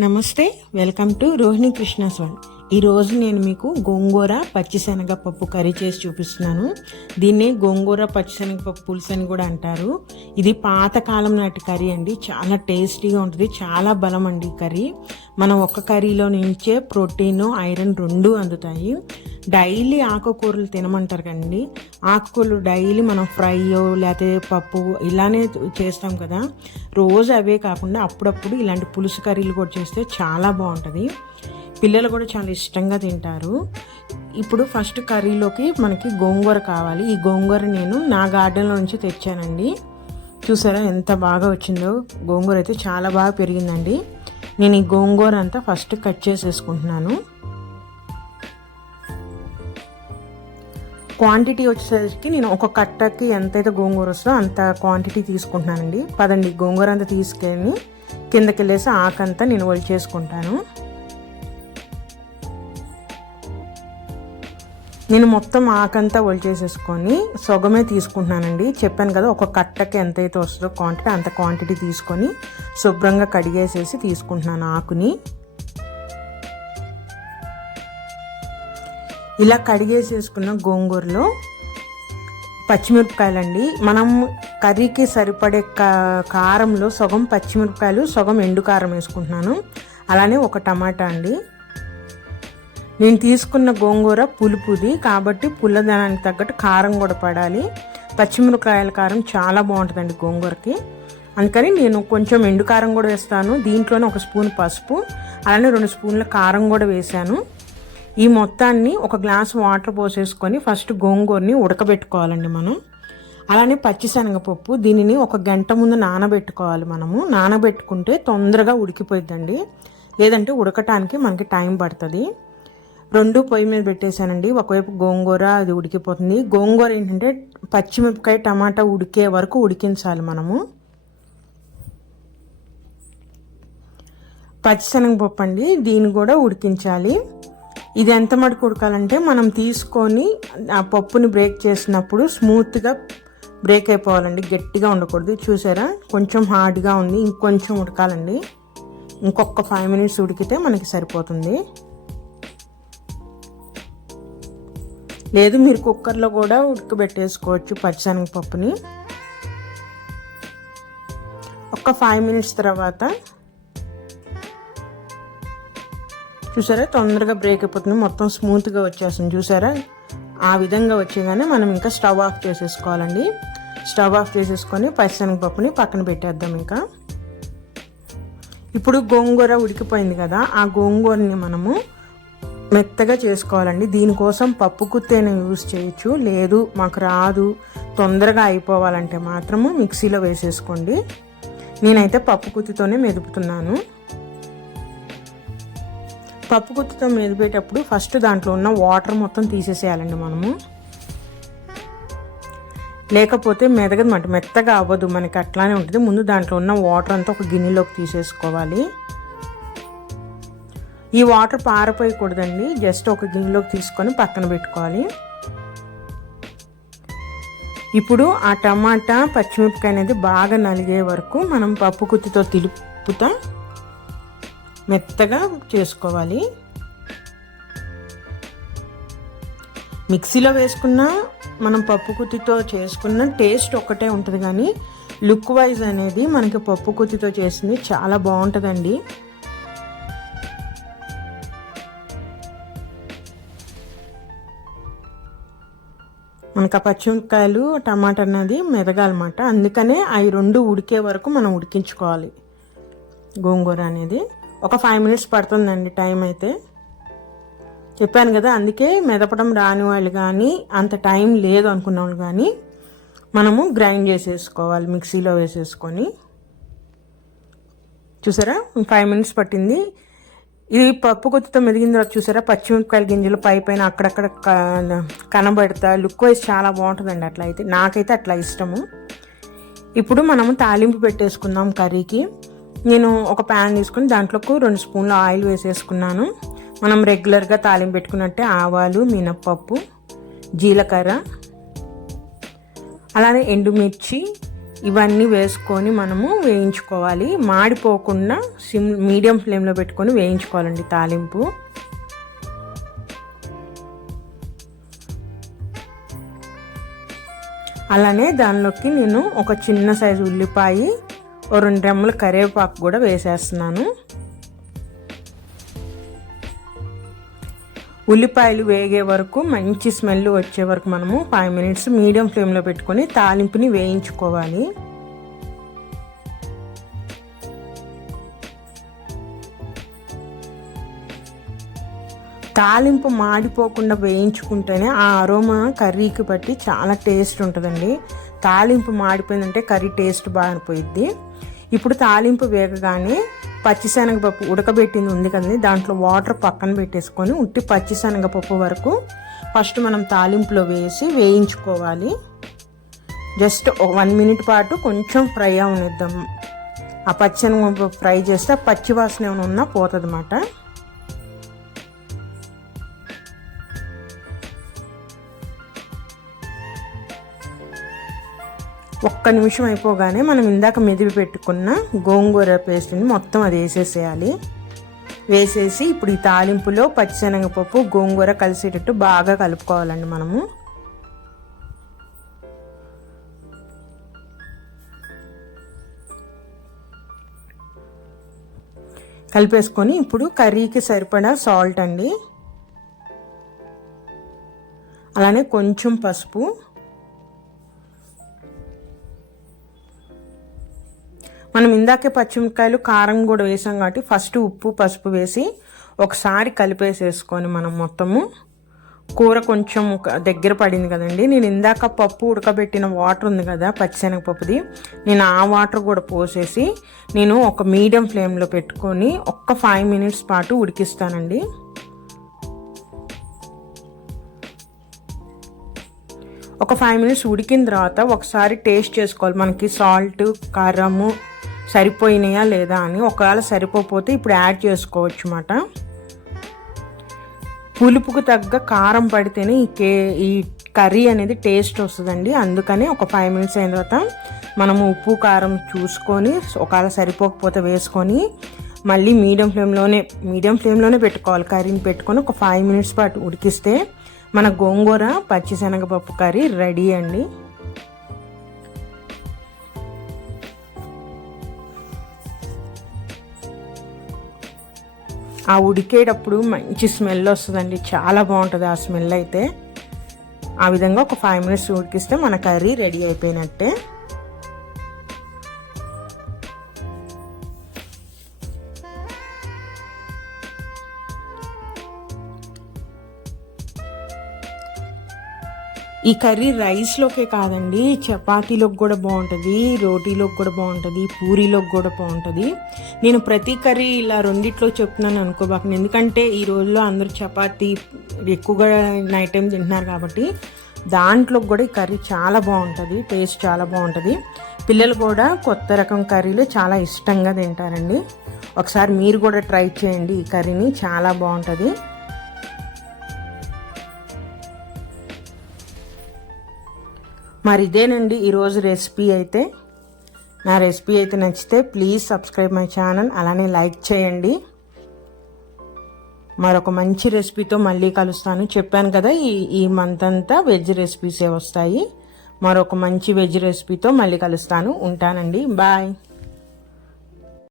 నమస్తే, welcome to Rohini Krishna's world. ఈరోజు నేను మీకు గోంగూర పచ్చిశనగపప్పు కర్రీ చేసి చూపిస్తున్నాను. దీన్నే గోంగూర పచ్చిశనగపప్పు పులుసు అని కూడా అంటారు. ఇది పాతకాలం నాటి కర్రీ అండి. చాలా టేస్టీగా ఉంటుంది, చాలా బలం అండి ఈ కర్రీ. మనం ఒక్క కర్రీలో నుంచే ప్రోటీన్, ఐరన్ రెండు అందుతాయి. డైలీ ఆకుకూరలు తినమంటారు కండి. ఆకుకూరలు డైలీ మనం ఫ్రైయో లేకపోతే పప్పు ఇలానే చేస్తాం కదా. రోజు అవే కాకుండా అప్పుడప్పుడు ఇలాంటి పులుసు కర్రీలు కూడా చేస్తే చాలా బాగుంటుంది. పిల్లలు కూడా చాలా ఇష్టంగా తింటారు. ఇప్పుడు ఫస్ట్ కర్రీలోకి మనకి గోంగూర కావాలి. ఈ గోంగూర నేను నా గార్డెన్లో నుంచి తెచ్చానండి. చూసారా ఎంత బాగా వచ్చిందో. గోంగూర అయితే చాలా బాగా పెరిగిందండి. నేను ఈ గోంగూర అంతా ఫస్ట్ కట్ చేసేసుకుంటున్నాను. క్వాంటిటీ వచ్చేసరికి నేను ఒక కట్టకి ఎంతైతే గోంగూర వస్తుందో అంత క్వాంటిటీ తీసుకుంటున్నానండి. పదండి, గోంగూర అంతా తీసుకెళ్ళి కిందకి వెళ్ళేసి ఆకంతా నేను ఒలిచేసుకుంటాను. నేను మొత్తం ఆకంతా ఒలిచేసేసుకొని సొగమే తీసుకుంటున్నానండి. చెప్పాను కదా, ఒక కట్టకి ఎంతైతే వస్తుందో క్వాంటిటీ అంత క్వాంటిటీ తీసుకొని శుభ్రంగా కడిగేసేసి తీసుకుంటున్నాను ఆకుని. ఇలా కడిగేసేసుకున్న గోంగూరలో పచ్చిమిరపకాయలండి. మనం కర్రీకి సరిపడే కారంలో సగం పచ్చిమిరపకాయలు, సగం ఎండు కారం వేసుకుంటున్నాను. అలానే ఒక టమాటా అండి. నేను తీసుకున్న గోంగూర పులుపుది కాబట్టి పుల్లదనానికి తగ్గట్టు కారం కూడా పడాలి. పచ్చిమిరపకాయల కారం చాలా బాగుంటుందండి గోంగూరకి. అందుకని నేను కొంచెం ఎండు కారం కూడా వేస్తాను. దీంట్లోనే ఒక స్పూన్ పసుపు, అలానే 2 స్పూన్ల కారం కూడా వేసాను. ఈ మొత్తాన్ని ఒక గ్లాస్ వాటర్ పోసేసుకొని ఫస్ట్ గోంగూరని ఉడకబెట్టుకోవాలండి మనం. అలానే పచ్చిశనగపప్పు దీనిని 1 గంట ముందు నానబెట్టుకోవాలి. మనము నానబెట్టుకుంటే తొందరగా ఉడికిపోయిద్దండి. లేదంటే ఉడకటానికి మనకి టైం పడుతుంది. 2 పొయ్యి మీద పెట్టేశానండి. ఒకవైపు గోంగూర అది ఉడికిపోతుంది. గోంగూర ఏంటంటే పచ్చిమిరపకాయ, టమాటా ఉడికే వరకు ఉడికించాలి మనము. పచ్చిశనగపప్పు అండి, దీన్ని కూడా ఉడికించాలి. ఇది ఎంత మటుకు ఉడకాలంటే మనం తీసుకొని ఆ పప్పుని బ్రేక్ చేసినప్పుడు స్మూత్గా బ్రేక్ అయిపోవాలండి, గట్టిగా ఉండకూడదు. చూసారా, కొంచెం హార్డ్గా ఉంది, ఇంకొంచెం ఉడకాలండి. ఇంకొక 5 మినిట్స్ ఉడికితే మనకి సరిపోతుంది. లేదు మీరు కుక్కర్లో కూడా ఉడకబెట్టేసుకోవచ్చు పచ్చిశనగపప్పుని. ఒక 5 మినిట్స్ తర్వాత చూసారా తొందరగా బ్రేక్ అయిపోతుంది, మొత్తం స్మూత్గా వచ్చేస్తుంది. చూసారా, ఆ విధంగా వచ్చేగానే మనం ఇంకా స్టవ్ ఆఫ్ చేసేసుకోవాలండి. స్టవ్ ఆఫ్ చేసేసుకొని పచ్చిశనగపప్పుని పక్కన పెట్టేద్దాం. ఇంకా ఇప్పుడు గోంగూర ఉడికిపోయింది కదా, ఆ గోంగూరని మనము మెత్తగా చేసుకోవాలండి. దీనికోసం పప్పు గుత్తైనా యూజ్ చేయొచ్చు. లేదు మాకు రాదు, తొందరగా అయిపోవాలంటే మాత్రము మిక్సీలో వేసేసుకోండి. నేనైతే పప్పు గుత్తితోనే మెదుపుతున్నాను. పప్పు గుత్తితో మెదిపేటప్పుడు ఫస్ట్ దాంట్లో ఉన్న వాటర్ మొత్తం తీసేసేయాలండి మనము. లేకపోతే మెదగదన్నమాట, మెత్తగా అవ్వదు మనకి, అట్లానే ఉంటుంది. ముందు దాంట్లో ఉన్న వాటర్ అంతా ఒక గిన్నెలోకి తీసేసుకోవాలి. ఈ వాటర్ పారిపోయకూడదండి, జస్ట్ ఒక గిన్నెలోకి తీసుకొని పక్కన పెట్టుకోవాలి. ఇప్పుడు ఆ టమాటా, పచ్చిమిరపకాయ అనేది బాగా నలిగే వరకు మనం పప్పు గుత్తితో తిలుపుతా మెత్తగా చేసుకోవాలి. మిక్సీలో వేసుకున్న మనం పప్పు గుత్తితో చేసుకున్న టేస్ట్ ఒకటే ఉంటుంది, కానీ లుక్ వైజ్ అనేది మనకి పప్పు గుత్తితో చేసింది చాలా బాగుంటుందండి. మనకు ఆ పచ్చిమిరపకాయలు, టమాటా అన్నది మెదగాలన్నమాట. అందుకనే అవి 2 ఉడికే వరకు మనం ఉడికించుకోవాలి. గోంగూర అనేది ఒక 5 మినిట్స్ పడుతుందండి టైం అయితే. చెప్పాను కదా, అందుకే మెదపడం రాని వాళ్ళు కానీ, అంత టైం లేదు అనుకున్న వాళ్ళు కానీ మనము గ్రైండ్ చేసేసుకోవాలి మిక్సీలో వేసేసుకొని. చూసారా 5 మినిట్స్ పట్టింది. ఇది పప్పు గుత్తితో మెదిగిన తర్వాత చూసారా పచ్చిమిరపకాయల గింజలు పైన అక్కడక్కడ కనబడతా లుక్ వైజ్ చాలా బాగుంటుందండి. అట్లా అయితే నాకైతే అట్లా ఇష్టము. ఇప్పుడు మనము తాలింపు పెట్టేసుకుందాం కర్రీకి. నేను ఒక ప్యాన్ తీసుకుని దాంట్లోకి 2 స్పూన్ల ఆయిల్ వేసేసుకున్నాను. మనం రెగ్యులర్గా తాలింపు పెట్టుకున్నట్టే ఆవాలు, మినప్పప్పు, జీలకర్ర, అలానే ఎండుమిర్చి, ఇవన్నీ వేసుకొని మనము వేయించుకోవాలి. మాడిపోకుండా మీడియం ఫ్లేమ్లో పెట్టుకొని వేయించుకోవాలండి తాలింపు. అలానే దానిలోకి నేను ఒక చిన్న సైజు ఉల్లిపాయ, 2 రెమ్మల కరివేపాకు కూడా వేసేస్తున్నాను. ఉల్లిపాయలు వేగే వరకు, మంచి స్మెల్ వచ్చే వరకు మనము 5 మినిట్స్ మీడియం ఫ్లేమ్లో పెట్టుకొని తాలింపుని వేయించుకోవాలి. తాలింపు మాడిపోకుండా వేయించుకుంటేనే ఆ అరోమా కర్రీకి బట్టి చాలా టేస్ట్ ఉంటుందండి. తాలింపు మాడిపోయిందంటే కర్రీ టేస్ట్ బాగిపోయిద్ది. ఇప్పుడు తాలింపు వేగగానే పచ్చిశనగపప్పు ఉడకబెట్టింది ఉంది కదండి, దాంట్లో వాటర్ పక్కన పెట్టేసుకొని ఉట్టి పచ్చిశనగపప్పు వరకు ఫస్ట్ మనం తాలింపులో వేసి వేయించుకోవాలి. జస్ట్ 1 మినిట్ పాటు కొంచెం ఫ్రై అవనిద్దాం. ఆ పచ్చిశనగపప్పు ఫ్రై చేస్తే పచ్చి వాసన ఏమైనా ఉన్నా పోతుంది అన్నమాట. ఒక్క నిమిషం అయిపోగానే మనం ఇందాక మెదిపి పెట్టుకున్న గోంగూర పేస్ట్ని మొత్తం అది వేసేసేయాలి. వేసేసి ఇప్పుడు ఈ తాలింపులో పచ్చిశనగపప్పు గోంగూర కలిసేటట్టు బాగా కలుపుకోవాలండి మనము. కలిపేసుకొని ఇప్పుడు కర్రీకి సరిపడా సాల్ట్ అండి, అలానే కొంచెం పసుపు, మనం ఇందాకే పచ్చిమిరపకాయలు కారం కూడా వేసాం కాబట్టి ఫస్ట్ ఉప్పు పసుపు వేసి ఒకసారి కలిపేసేసుకొని మనం మొత్తము కూర కొంచెం దగ్గర పడింది కదండి. నేను ఇందాక పప్పు ఉడకబెట్టిన వాటర్ ఉంది కదా పచ్చిశనగపప్పుది, నేను ఆ వాటర్ కూడా పోసేసి నేను ఒక మీడియం ఫ్లేమ్లో పెట్టుకొని ఒక్క 5 మినిట్స్ పాటు ఉడికిస్తానండి. ఒక 5 మినిట్స్ ఉడికిన తర్వాత ఒకసారి టేస్ట్ చేసుకోవాలి, మనకి సాల్ట్ కారము సరిపోయినాయా లేదా అని. ఒకవేళ సరిపోతే ఇప్పుడు యాడ్ చేసుకోవచ్చు అన్నమాట. పులుపుకు తగ్గ కారం పడితేనే ఈ కర్రీ అనేది టేస్ట్ వస్తుందండి. అందుకని ఒక 5 మినిట్స్ అయిన తర్వాత మనము ఉప్పు కారం చూసుకొని ఒకవేళ సరిపోకపోతే వేసుకొని మళ్ళీ మీడియం ఫ్లేమ్లోనే పెట్టుకోవాలి. కర్రీని పెట్టుకొని ఒక 5 మినిట్స్ పాటు ఉడికిస్తే మన గోంగూర పచ్చిశనగపప్పు కర్రీ రెడీ అండి. ఆ ఉడికేటప్పుడు మంచి స్మెల్ వస్తుందండి, చాలా బాగుంటుంది ఆ స్మెల్ అయితే. ఆ విధంగా ఒక 5 మినిట్స్ ఉడికిస్తే మన కర్రీ రెడీ అయిపోయినట్టే. ఈ కర్రీ రైస్లోకే కాదండి, చపాతీలోకి కూడా బాగుంటుంది, రోటీలోకి కూడా బాగుంటుంది, పూరీలోకి కూడా బాగుంటుంది. నేను ప్రతి కర్రీ ఇలా రెండిట్లో చెప్తున్నాను అనుకోబాకండి, ఎందుకంటే ఈ రోజుల్లో అందరూ చపాతీ ఎక్కువగా నైట్ టైం తింటున్నారు కాబట్టి దాంట్లో కూడా ఈ కర్రీ చాలా బాగుంటుంది, టేస్ట్ చాలా బాగుంటుంది. పిల్లలు కూడా కొత్త రకం కర్రీలు చాలా ఇష్టంగా తింటారండి. ఒకసారి మీరు కూడా ట్రై చేయండి ఈ కర్రీని, చాలా బాగుంటుంది. మరి ఇదేనండి ఈరోజు రెసిపీ అయితే. నా రెసిపీ అయితే నచ్చితే ప్లీజ్ సబ్స్క్రైబ్ మై ఛానల్, అలానే లైక్ చేయండి. మరొక మంచి రెసిపీతో మళ్ళీ కలుస్తాను. చెప్పాను కదా ఈ మంత్ అంతా వెజ్ రెసిపీసే వస్తాయి. మరొక మంచి వెజ్ రెసిపీతో మళ్ళీ కలుస్తాను. ఉంటానండి, బాయ్.